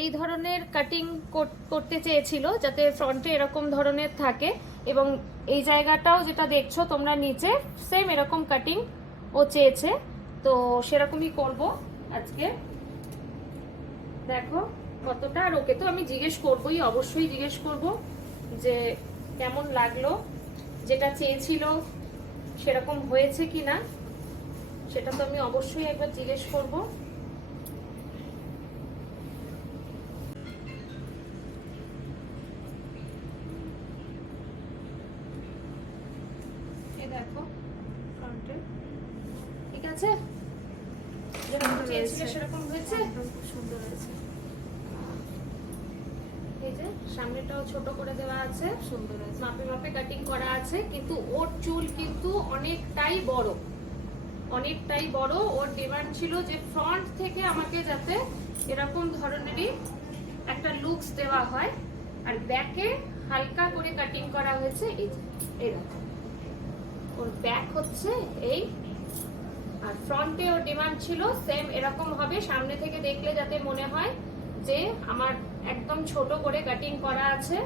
এই ধরনের কাটিং করতে চেয়েছিল, যাতে ফ্রন্টে এরকম ধরনের থাকে, এবং এই জায়গাটাও যেটা দেখছো তোমরা নিচে সেম এরকম কাটিং ও চেয়েছে। তো সেরকমই করব আজকে। দেখো কতটা, আর ওকে তো আমি জিজ্ঞেস করবোই, অবশ্যই জিজ্ঞেস করব যে কেমন লাগলো, যেটা চেয়েছিল সেরকম হয়েছে কিনা, সেটা তো আমি অবশ্যই একবার জিজ্ঞেস করব। এই দেখো ফ্রন্টে ঠিক আছে, যেরকম চেয়েছিলে সেরকম হয়েছে, খুব সুন্দর হয়েছে। এই যে সামনেটাও ছোট করে দেওয়া আছে, সুন্দর হয়েছে। মাপে মাপে কাটিং করা আছে, কিন্তু ওর চুল কিন্তু অনেকটাই বড়, অনেকটাই বড়। ওর ডিমান্ড ছিল যে ফ্রন্ট থেকে আমাকে যাতে এরকম ধরনেরই একটা লুকস দেওয়া হয়, আর ব্যাকে হালকা করে কাটিং করা হয়েছে। এই যে এই দেখো ওর ব্যাক হচ্ছে এই, আর ফ্রন্টে ওর ডিমান্ড ছিল সেম এরকম হবে, সামনে থেকে দেখলে যাতে মনে হয় যে আমার একদম ছোট করে কাটিং করা আছে।